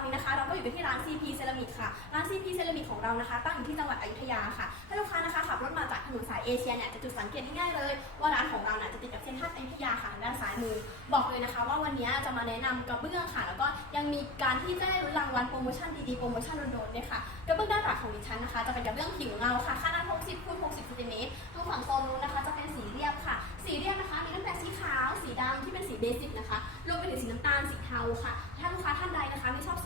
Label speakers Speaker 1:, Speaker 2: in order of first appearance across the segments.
Speaker 1: อนนี้นะคะ เราก็อยู่กันที่ร้าน CP Ceramic ค่ะ ร้าน CP Ceramic ของเรานะคะ ตั้งอยู่ที่จังหวัดอยุธยาค่ะ ถ้าลูกค้านะคะขับรถมาจากถนนสายเอเชียเนี่ยจะจุดสังเกตง่ายๆเลย ว่าร้านของเราเนี่ยจะติดกับเซ็นทรัลอยุธยาค่ะด้านซ้ายมือ บอกเลยนะคะ ว่าวันนี้จะมาแนะนำกระเบื้องค่ะ แล้วก็ยังมีการที่ได้ลุ้นรางวัลโปรโมชั่นดีๆโปรโมชั่นโดนๆด้วยค่ะกระเบื้องด้านหลังของดิฉันนะคะ จะเป็นกระเบื้องผิวเงาค่ะขนาด 60คูณ60ซนติเมตรทางฝั่งโซนนู้นนะคะ จะเป็นสีเรียบค่ะ สีเรียบนะคะมีตั้งแต่สีขาว สีดำที่เป็นสีเบสิกนะคะรวมไปถึงสีน้ำตาลสีเทาค่ะ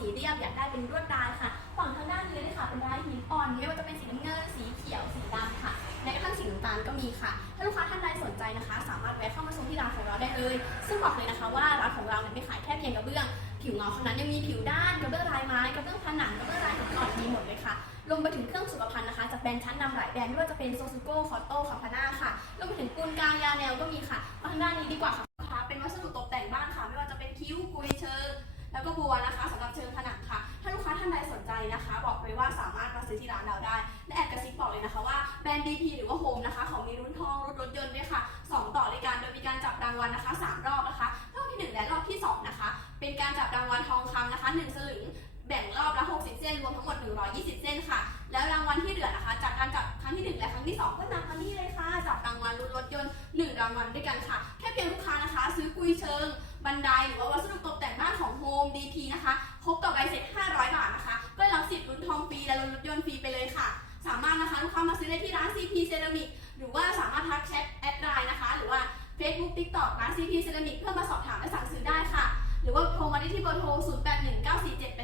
Speaker 1: สีเรียบอยากได้เป็นลวดลายค่ะ ฝั่งทางด้านนี้เลยค่ะเป็นลายหินอ่อนไม่ว่าจะเป็นสีน้ำเงินสีเขียวสีดำค่ะแม้กระทั่งสีน้ำตาลก็มีค่ะ ถ้าลูกค้าท่านใดสนใจนะคะ สามารถแวะเข้ามาชมที่ร้านของเราได้เลย ซึ่งบอกเลยนะคะว่าร้านของเราเนี่ยไม่ขายแค่เพียงกระเบื้อง ผิวเงาเท่านั้นยังมีผิวด้านกระเบื้องลายไม้กระเบื้องผนังกระเบื้องลายหินอ่อนมีหมดเลยค่ะรวมไปถึงเครื่องสุขภัณฑ์นะคะจากแบรนด์ชั้นนำหลายแบรนด์ไม่ว่าจะเป็นโซซูโก้คอโต้คาพาน่าค่ะรวมไปถึงปูนกายาแนวก็มีค่ะมาทางด้านนี้ดีกว่าค่ะเป็นวัสดุตกแต่งบ้านค่ะ ไม่ว่าจะเป็นคิ้วกุยเชิง แล้วก็บัวนะคะสำหรับเชิงผนังค่ะ ถ้าลูกค้าท่านใดสนใจนะคะ บอกเลยว่าสามารถมาซื้อที่ร้านเราได้ และแอบกระซิบบอกเลยนะคะว่าแบรนด์ DP หรือว่าโฮมนะคะเขามีรุ่นทองรถรถยนต์ด้วยค่ะสองต่อด้วยกันโดยมีการจับรางวัลนะคะสามรอบนะคะ รอบที่หนึ่งและรอบที่สองนะคะ เป็นการจับรางวัลทองคำนะคะหนึ่งสลึงแบ่งรอบละ 60 เส้น รวมทั้งหมด 120 เส้นค่ะ แล้วรางวัลที่เหลือนะคะ จากการจับครั้งที่ 1 และครั้งที่ 2 ก็นำมานี่เลยค่ะ จับรางวัลรุ่นรถยนต์ 1 รางวัลด้วยกันค่ะ แค่เพียง ม DP นะคะครบกับใบเสร็จ 500 บาทนะคะ ก็รับสิทธิ์ลุ้นทองฟรีและลุ้นรถยนต์ฟรีไปเลยค่ะ สามารถนะคะลูกค้ามาซื้อได้ที่ร้าน CP Ceramic หรือว่าสามารถทักแชทแอดไลน์นะคะ หรือว่า Facebook TikTok ร้าน CP Ceramic เพื่อมาสอบถามและสั่งซื้อได้ค่ะ หรือว่าโทรมาได้ที่เบอร์โทร 0819478708ได้ค่ะ